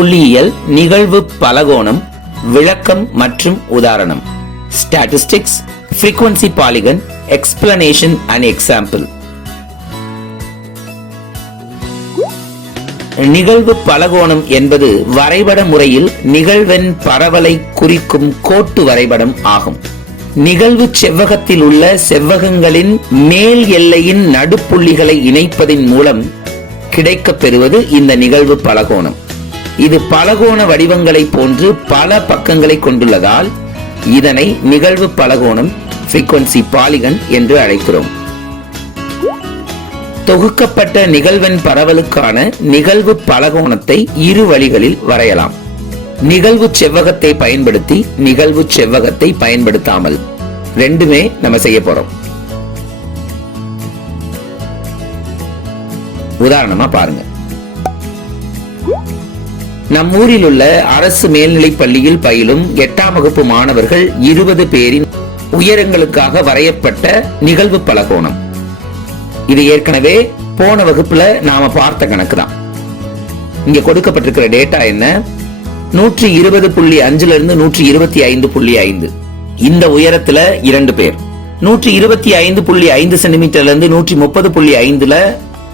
புள்ளியியல் நிகழ்வு பலகோணம் விளக்கம் மற்றும் உதாரணம். Statistics frequency polygon explanation and example நிகழ்வு பலகோணம் என்பது வரைபட முறையில் நிகழ்வெண் பரவலை குறிக்கும் கோட்டு வரைபடம் ஆகும். நிகழ்வு செவ்வகத்தில் உள்ள செவ்வகங்களின் மேல் எல்லையின் நடுப்புள்ளிகளை இணைப்பதின் மூலம் கிடைக்கப் பெறுவது இந்த நிகழ்வு பலகோணம். இது பலகோண வடிவங்களை போன்று பல பக்கங்களை கொண்டுள்ளதால் இதனை நிகழ்வு பலகோணம் ஃப்ரீக்வன்சி பாலிகன் என்று அழைக்கிறோம். தொகுக்கப்பட்ட நிகழ்வெண் பரவலுக்கான நிகழ்வு பலகோணத்தை இரு வழிகளில் வரையலாம். நிகழ்வு செவ்வகத்தை பயன்படுத்தி நிகழ்வு செவ்வகத்தை பயன்படுத்தாமல் ரெண்டுமே நம்ம செய்ய போறோம். உதாரணமா பாருங்க. நம் ஊரில் உள்ள அரசு மேல்நிலைப் பள்ளியில் பயிலும் எட்டாம் வகுப்பு மாணவர்கள் இருபது பேரின் உயரங்களுக்காக வரையப்பட்ட நிகழ்வு பலகோணம். இது ஏற்கனவே போன வகுப்புல நாம பார்த்த கணக்கு தான் இங்க கொடுக்கப்பட்டிருக்கிற டேட்டா என்ன? நூற்றி இருபது புள்ளி அஞ்சுல இருந்து நூற்றி இருபத்தி ஐந்து புள்ளி ஐந்து. இந்த உயரத்துல இரண்டு பேர். நூற்றி இருபத்தி ஐந்து புள்ளி ஐந்து சென்டிமீட்டர்ல இருந்து நூற்றி முப்பது புள்ளி ஐந்துல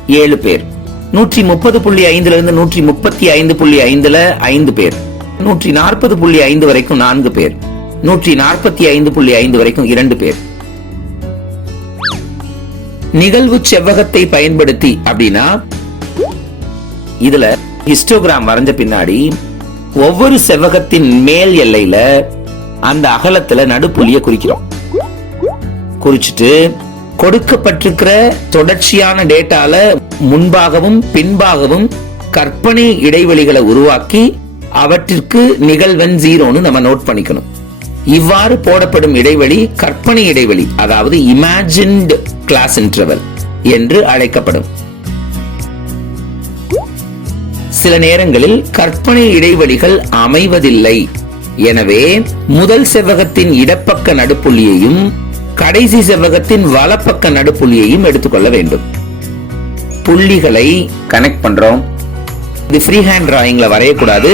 ஏழு பேர். நூற்றி முப்பது புள்ளி ஐந்துல இருந்து நூற்றி முப்பத்தி ஐந்து புள்ளி ஐந்துல ஐந்து பேர். நூற்றி நாற்பது புள்ளி ஐந்து வரைக்கும் நான்கு பேர். நூற்றி நாற்பத்தி ஐந்து புள்ளி ஐந்து வரைக்கும் இரண்டு பேர். நிகழ்வு செவ்வகத்தை பயன்படுத்தி அப்படின்னா இதுல ஹிஸ்டோகிராம் வரைஞ்ச பின்னாடி ஒவ்வொரு செவ்வகத்தின் மேல் எல்லையில அந்த அகலத்துல நடுப்புள்ளிய குறிக்கிறோம். குறிச்சிட்டு கொடுக்கப்பட்டிருக்கிற தொடர்ச்சியான டேட்டால முன்பாகவும் பின்பாகவும் கற்பனை இடைவெளிகளை உருவாக்கி அவற்றிற்கு நிகழ்வெண் ஜீரோன்னு நம்ம நோட் பண்ணிக்கணும். இவ்வாறு போடப்படும் இடைவெளி கற்பனை இடைவெளி அதாவது இமேஜின்டு கிளாஸ் இன்டர்வல் என்று அழைக்கப்படும். சில நேரங்களில் கற்பனை இடைவெளிகள் அமைவதில்லை. எனவே முதல் செவ்வகத்தின் இடப்பக்க நடுப்புள்ளியையும் கடைசி செவ்வகத்தின் வலப்பக்க நடுப்புள்ளியையும் எடுத்துக்கொள்ள வேண்டும். புள்ளிகளை கனெக்ட் பண்றோம். இது ஃப்ரீ ஹேண்ட் டிராயிங்ல வரையக்கூடாது.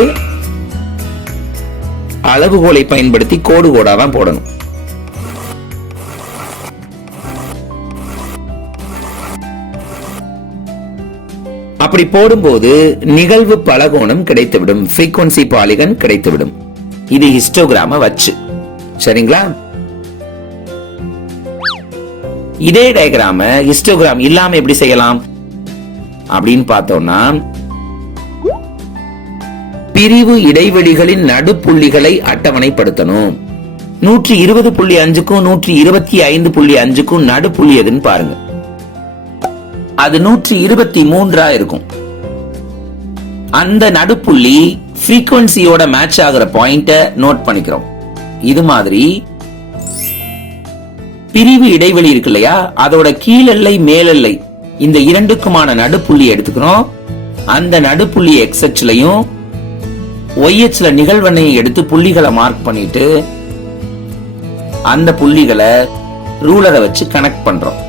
அளவுகோலை பயன்படுத்தி கோடு கோடா தான் போடணும். அப்படி போடும்போது நிகழ்வு பலகோணம் கிடைத்துவிடும். ஃப்ரீக்வன்சி பாலிகன் கிடைத்துவிடும். இது ஹிஸ்டோகிராம வச்சு. சரிங்களா? இதே டயக்ராம ஹிஸ்டோகிராம் இல்லாம எப்படி செய்யலாம்? அப்படின்னு பார்த்தோம்னா பிரிவு இடைவெளிகளின் நடுப்புள்ளிகளை அட்டவணைப்படுத்தணும். நூற்றி இருபது புள்ளி அஞ்சுக்கும் நூற்றி இருபத்தி ஐந்து புள்ளி அஞ்சுக்கும் நடுப்புள்ளி எதுன்னு பாருங்க. அது நூற்றி இருபத்தி மூன்றா இருக்கும். அந்த நடுப்புள்ளி ஃப்ரீக்வன்சியோட மேட்ச் ஆகுற பாயிண்ட நோட் பண்ணிக்கிறோம். இது மாதிரி பிரிவு இடைவெளி இருக்கு இல்லையா? அதோட கீழெல்லை மேலெல்லை இந்த இரண்டுக்குமான நடுப்புள்ளி எடுத்துக்கிறோம். அந்த நடுப்புள்ளி எக்ஸ்எச்லயும் ஒய்எச்ல நிகழ்வெண்ணையை எடுத்து புள்ளிகளை மார்க் பண்ணிட்டு அந்த புள்ளிகளை ரூலரை வச்சு கனெக்ட் பண்றோம்.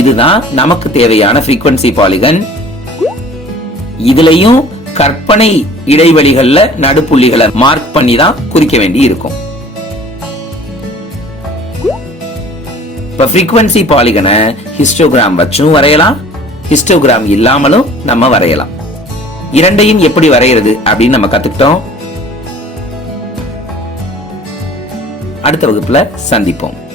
இதுதான் நமக்கு தேவையான ஃப்ரீக்வன்சி பாலிகன் இதுலயும் கற்பனை இடைவெளிகள்ல நடுப்புள்ளிகளை மார்க் பண்ணி தான் குறிக்க வேண்டி இருக்கும். இப்ப ஃப்ரீக்வன்சி பாலிகனை ஹிஸ்டோகிராம் வச்சும் வரையலாம். ஹிஸ்டோகிராம் இல்லாமலும் நம்ம வரையலாம். இரண்டையும் எப்படி வரைகிறது அப்படின்னு நம்ம கத்துக்கிட்டோம். அடுத்த வகுப்புல சந்திப்போம்.